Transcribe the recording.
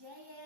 జయ జయ